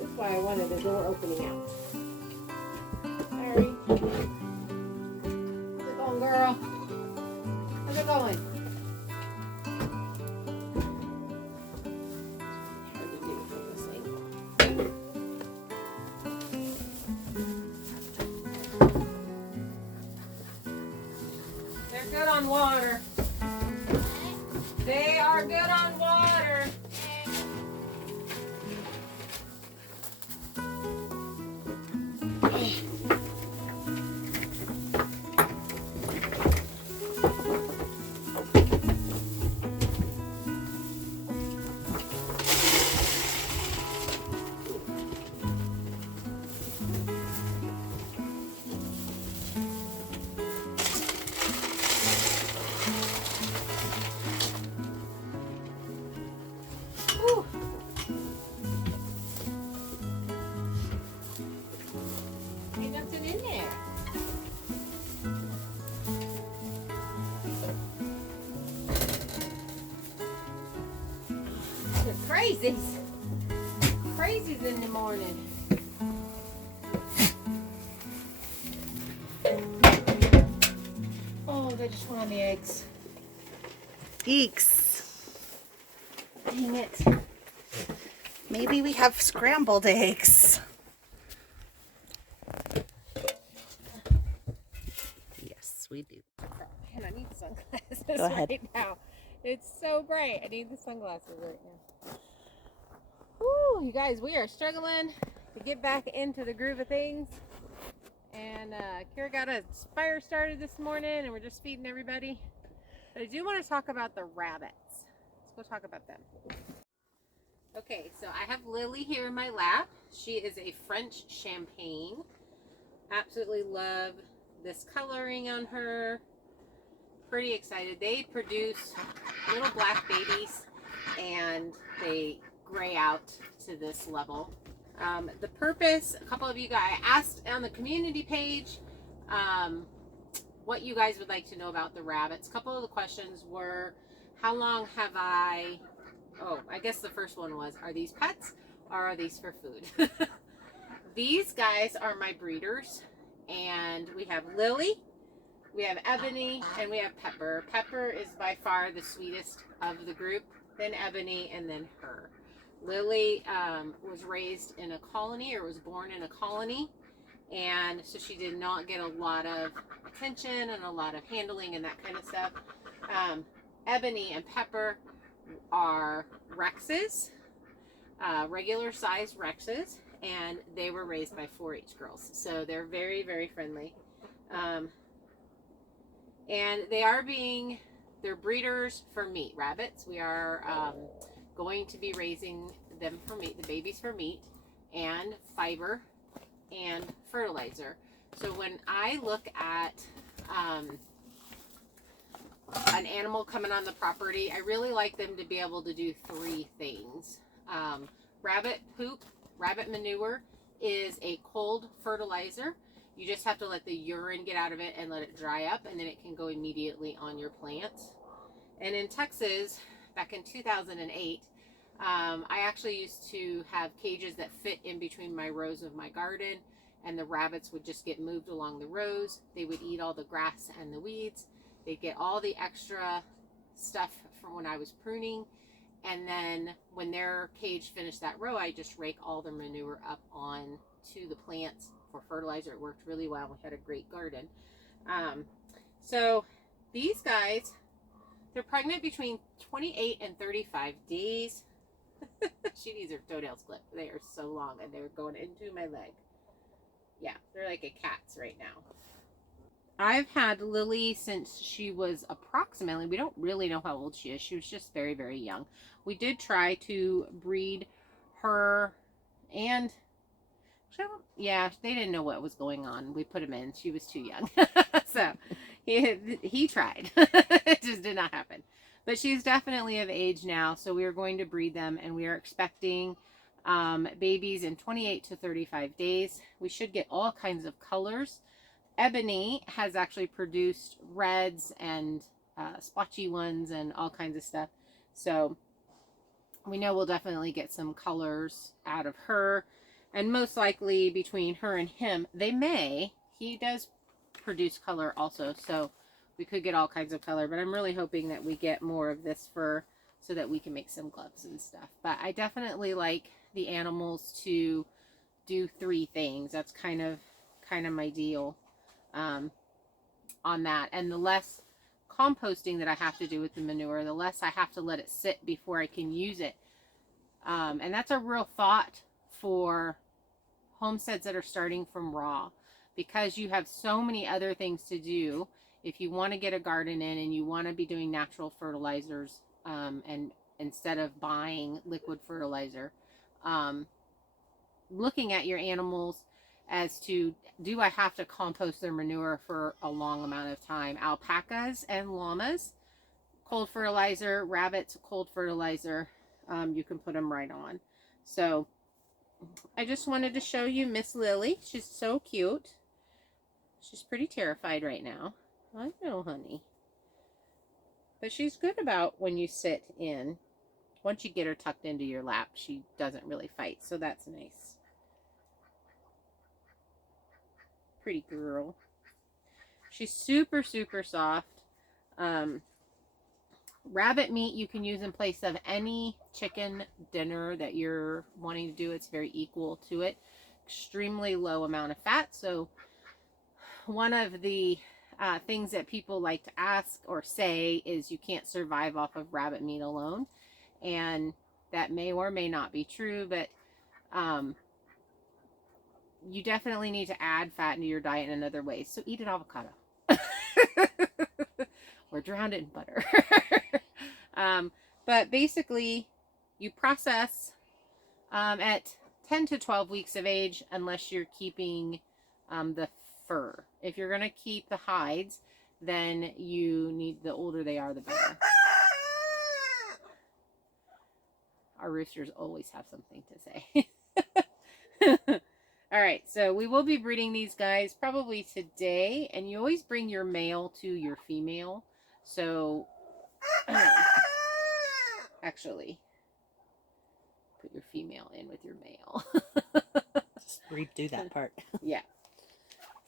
That's why I wanted the door opening out. Harry. How's it going, girl? How's it going? Hard to do from this angle. They're good on water. They are good on water. Whew. Ain't nothing in there. The crazies. Crazies in the morning. Oh, they just want the eggs. Eeks. Dang it. Maybe we have scrambled eggs. Yes, we do. Man, I need sunglasses Go ahead. right now. It's so bright. I need the sunglasses right now. Woo, you guys, we are struggling to get back into the groove of things. And Kira got a fire started this morning and we're just feeding everybody. But I do want to talk about the rabbits. Let's go talk about them. Okay, so I have Lily here in my lap. She is a French champagne. Absolutely love this coloring on her. Pretty excited. They produce little black babies and they gray out to this level. The purpose, a couple of you guys asked on the community page what you guys would like to know about the rabbits. A couple of the questions were, how long have I guess the first one was, are these pets or are these for food? These guys are my breeders, and we have Lily, we have Ebony, and we have Pepper. Pepper is by far the sweetest of the group, then Ebony, and then her. Lily was raised in a colony, or was born in a colony, and so she did not get a lot of attention and a lot of handling and that kind of stuff. Ebony and Pepper are Rexes, regular size Rexes, and they were raised by 4-H girls, so they're very, very friendly. And they're breeders for meat. Rabbits, we are going to be raising them for meat, the babies for meat and fiber and fertilizer. So when I look at an animal coming on the property, I really like them to be able to do 3 things. Rabbit poop, rabbit manure is a cold fertilizer, You just have to let the urine get out of it and let it dry up, and then it can go immediately on your plants. And in Texas, back in 2008, I actually used to have cages that fit in between my rows of my garden, and the rabbits would just get moved along the rows. They would eat all the grass and the weeds. They'd get all the extra stuff from when I was pruning. And then when their cage finished that row, I just rake all the manure up on to the plants for fertilizer. It worked really well. We had a great garden. So these guys, they're pregnant between 28 and 35 days. She needs her toenails clipped. They are so long and they're going into my leg. Yeah, they're like a cat's right now. I've had Lily since she was approximately, we don't really know how old she is. She was just very, very young. We did try to breed her and, yeah, they didn't know what was going on. We put him in. She was too young. So he tried. It just did not happen. But she's definitely of age now. So we are going to breed them, and we are expecting babies in 28 to 35 days. We should get all kinds of colors. Ebony has actually produced reds and splotchy ones and all kinds of stuff. So we know we'll definitely get some colors out of her. And most likely between her and him, he does produce color also. So we could get all kinds of color. But I'm really hoping that we get more of this fur so that we can make some gloves and stuff. But I definitely like the animals to do 3 things. That's kind of my deal. On that, and the less composting that I have to do with the manure, the less I have to let it sit before I can use it. And that's a real thought for homesteads that are starting from raw, because you have so many other things to do if you want to get a garden in and you want to be doing natural fertilizers, and instead of buying liquid fertilizer, looking at your animals as to, do I have to compost their manure for a long amount of time? Alpacas and llamas, cold fertilizer. Rabbits, cold fertilizer. You can put them right on. So I just wanted to show you Miss Lily. She's so cute. She's pretty terrified right now. I know, honey. But she's good about when you sit in. Once you get her tucked into your lap, she doesn't really fight. So that's nice. Pretty girl. She's super, super soft. Rabbit meat you can use in place of any chicken dinner that you're wanting to do. It's very equal to it. Extremely low amount of fat. So one of the things that people like to ask or say is you can't survive off of rabbit meat alone. And that may or may not be true, but you definitely need to add fat into your diet in another way. So eat an avocado. Or drown it in butter. But basically, you process at 10 to 12 weeks of age, unless you're keeping the fur. If you're going to keep the hides, then you need, the older they are, the better. Our roosters always have something to say. All right, so we will be breeding these guys probably today, and you always bring your male to your female. So, actually, put your female in with your male. Just redo that part. Yeah.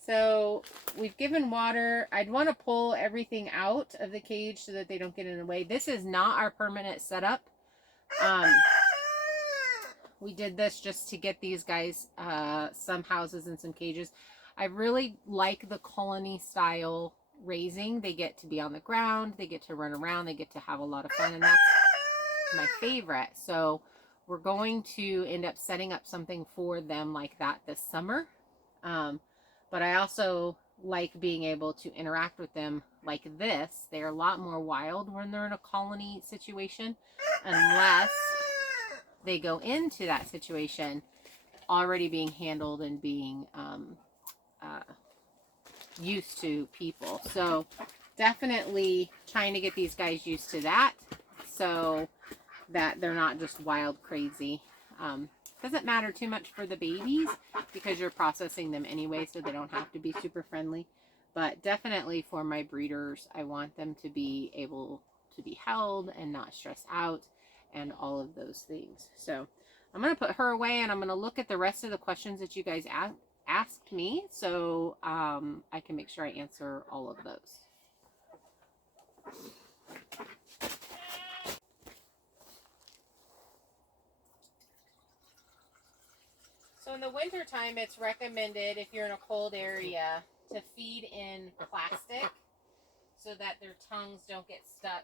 So, we've given water. I'd want to pull everything out of the cage so that they don't get in the way. This is not our permanent setup. We did this just to get these guys some houses and some cages. I really like the colony style raising. They get to be on the ground, they get to run around, they get to have a lot of fun, and that's my favorite. So we're going to end up setting up something for them like that this summer. But I also like being able to interact with them like this. They're a lot more wild when they're in a colony situation, unless they go into that situation already being handled and being used to people. So definitely trying to get these guys used to that so that they're not just wild crazy. Doesn't matter too much for the babies because you're processing them anyway, so they don't have to be super friendly. But definitely for my breeders, I want them to be able to be held and not stress out and all of those things. So I'm going to put her away, and I'm going to look at the rest of the questions that you guys asked me, so I can make sure I answer all of those. So in the winter time, it's recommended if you're in a cold area to feed in plastic so that their tongues don't get stuck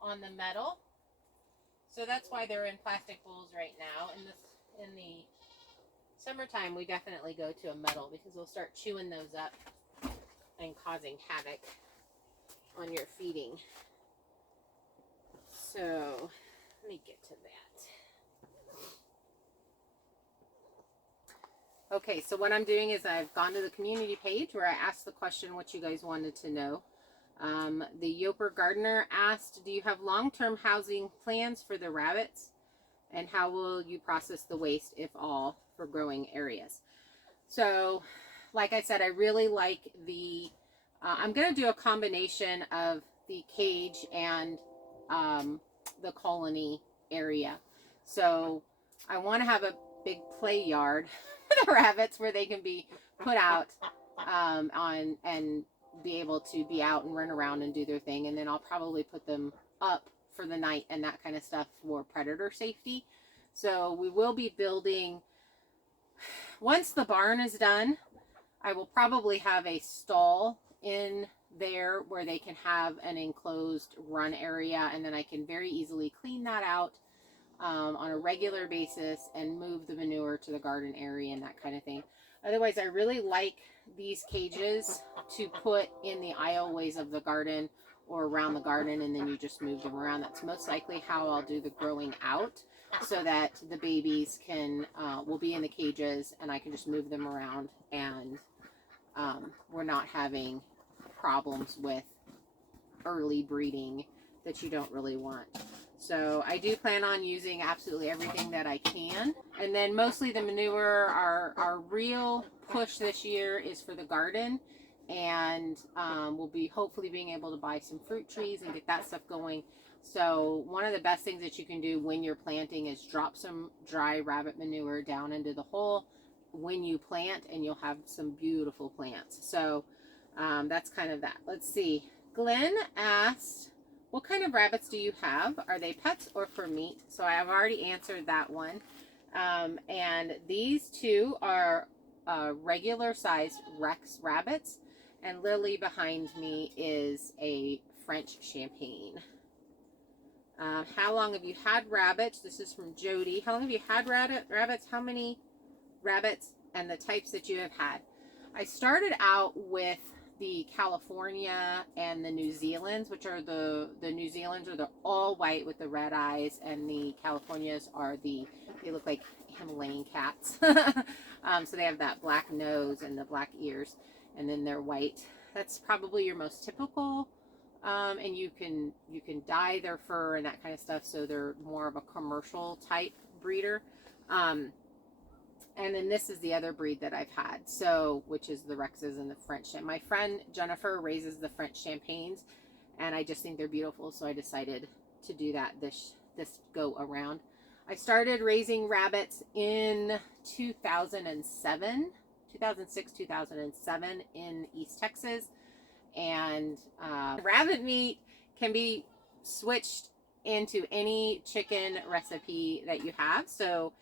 on the metal. So that's why they're in plastic bowls right now. In the summertime, we definitely go to a metal because they'll start chewing those up and causing havoc on your feeding. So let me get to that. Okay, so what I'm doing is I've gone to the community page where I asked the question what you guys wanted to know. The Yoper Gardener asked, do you have long-term housing plans for the rabbits? And how will you process the waste, if all, for growing areas? So, like I said, I really like the, I'm going to do a combination of the cage and the colony area. So, I want to have a big play yard for the rabbits where they can be put out on and be able to be out and run around and do their thing. And then I'll probably put them up for the night and that kind of stuff for predator safety. So we will be building, once the barn is done, I will probably have a stall in there where they can have an enclosed run area, and then I can very easily clean that out on a regular basis and move the manure to the garden area and that kind of thing. Otherwise, I really like these cages to put in the aisleways of the garden or around the garden, and then you just move them around. That's most likely how I'll do the growing out, so that the babies can will be in the cages and I can just move them around, and we're not having problems with early breeding that you don't really want. So I do plan on using absolutely everything that I can. And then mostly the manure, our real push this year is for the garden. And we'll be hopefully being able to buy some fruit trees and get that stuff going. So one of the best things that you can do when you're planting is drop some dry rabbit manure down into the hole when you plant, and you'll have some beautiful plants. So that's kind of that. Let's see. Glenn asked, what kind of rabbits do you have? Are they pets or for meat? So I have already answered that one. And these two are regular sized Rex rabbits. And Lily behind me is a French Champagne. How long have you had rabbits? This is from Jody. How long have you had rabbits? How many rabbits and the types that you have had? I started out with the California and the New Zealands, which are the New Zealands are the all white with the red eyes, and the Californias are they look like Himalayan cats. So they have that black nose and the black ears, and then they're white. That's probably your most typical, and you can dye their fur and that kind of stuff, so they're more of a commercial type breeder. And then this is the other breed that I've had, so which is the Rexes and the French. My friend Jennifer raises the French Champagnes, and I just think they're beautiful, so I decided to do that this go around. I started raising rabbits in 2006, 2007 in East Texas, and rabbit meat can be switched into any chicken recipe that you have. So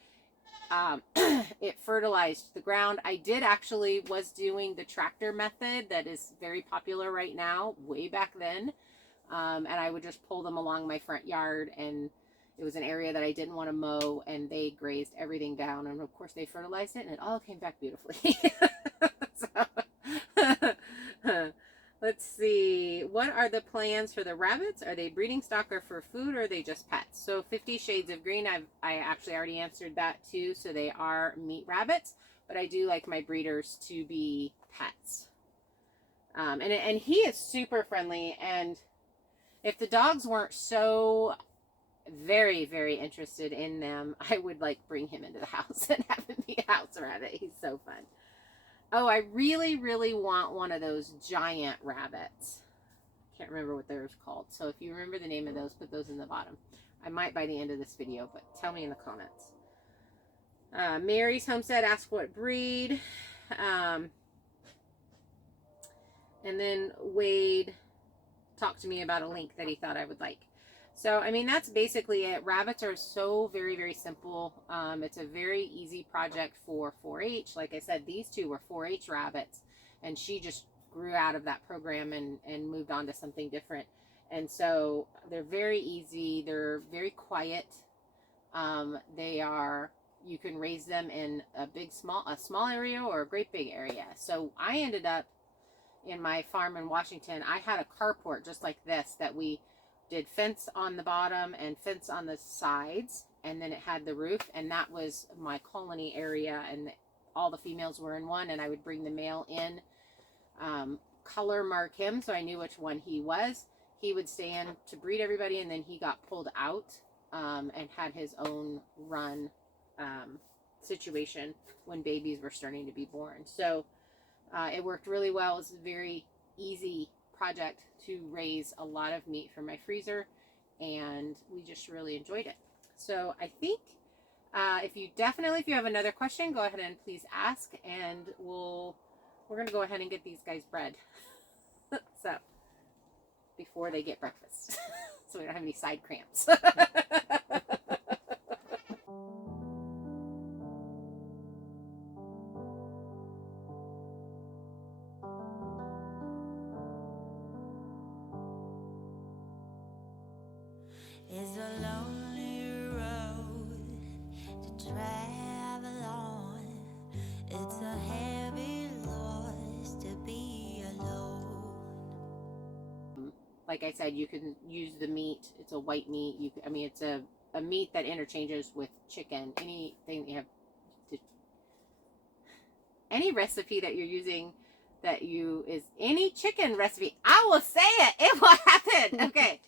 it fertilized the ground. I was doing the tractor method that is very popular right now, way back then. And I would just pull them along my front yard, and it was an area that I didn't want to mow, and they grazed everything down. And of course they fertilized it, and it all came back beautifully. Let's see. What are the plans for the rabbits? Are they breeding stock or for food, or are they just pets? So 50 Shades of Green, I actually already answered that too. So they are meat rabbits, but I do like my breeders to be pets. And he is super friendly. And if the dogs weren't so very, very interested in them, I would like bring him into the house and have him be a house rabbit. He's so fun. Oh, I really, really want one of those giant rabbits. Can't remember what they're called. So if you remember the name of those, put those in the bottom. I might by the end of this video, but tell me in the comments. Mary's Homestead asked what breed. And then Wade talked to me about a link that he thought I would like. So, I mean, that's basically it. Rabbits are so very, very simple. It's a very easy project for 4-H. Like I said, these two were 4-H rabbits, and she just grew out of that program and moved on to something different. And so they're very easy. They're very quiet. You can raise them in a small area or a great big area. So I ended up in my farm in Washington, I had a carport just like this that we did fence on the bottom and fence on the sides, and then it had the roof, and that was my colony area, and all the females were in one, and I would bring the male in, color mark him so I knew which one he was. He would stay in to breed everybody, and then he got pulled out and had his own run situation when babies were starting to be born. So it worked really well. It was a very easy project to raise a lot of meat for my freezer, and we just really enjoyed it. So I think if you have another question, go ahead and please ask, and we're gonna go ahead and get these guys bred so before they get breakfast so we don't have any side cramps. Is a lonely road to travel on. It's a heavy loss to be alone. Like I said, you can use the meat. It's a white meat. It's a meat that interchanges with chicken. Anything you have, any recipe that you're using that is any chicken recipe. I will say it. It will happen. Okay.